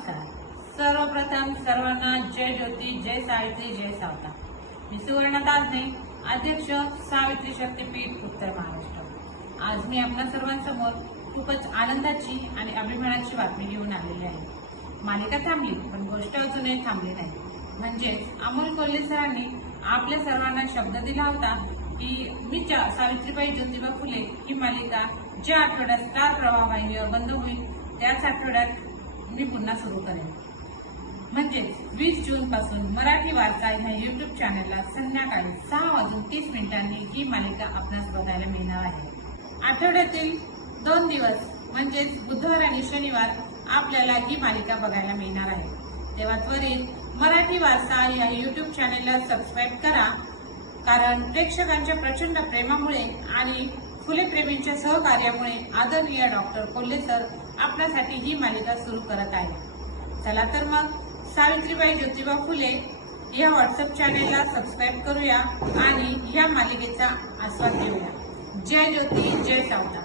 सर्वप्रथम सर्वांना जय ज्योती, जय सावित्री, जय सावता। मी सुवर्ण ताजने, अध्यक्ष सावित्री शक्तीपीठ उत्तर महाराष्ट्र। आज मी आपल्या सर्वांसमोर खूपच आनंदाची आणि अभिमानाची बातमी घेऊन आलेली आहे। मालिका थांबली पण गोष्ट अजूनही थांबली नाही। म्हणजेच अमोल कोल्हे सरांनी आपल्या सर्वांना शब्द दिला होता की मी सावित्रीबाई ज्योतिबा फुले ही मालिका ज्या आठवड्यात स्टार प्रवाह वाहिनीवर बंद होईल त्याच आठवड्यात मी पुन्हा सुरू करेन। म्हणजेच 20 जून पासून मराठी वार्ता ह्या YouTube चॅनलला संध्याकाळी 6:30 ही मालिका आपणास बघायला मिळणार आहे। आठवड्यातील 2 दिवस म्हणजेच बुधवार आणि शनिवार आपल्याला ही मालिका बघायला मिळणार आहे। तेव्हा त्वरित मराठी वार्ता या YouTube चॅनलला सबस्क्राईब करा, कारण प्रेक्षकांच्या प्रचंड प्रेमामुळे आणि फुले प्रेमींच्या सहकार्यामुळे आदरणीय डॉक्टर कोल्हे सर आपल्यासाठी ही मालिका सुरू करत आहे। चला तर मग सावित्रीबाई ज्योतिबा फुले या व्हॉट्सअप चॅनेलला सबस्क्राईब करूया आणि या मालिकेचा आस्वाद घेऊया। जय ज्योती, जय सावता।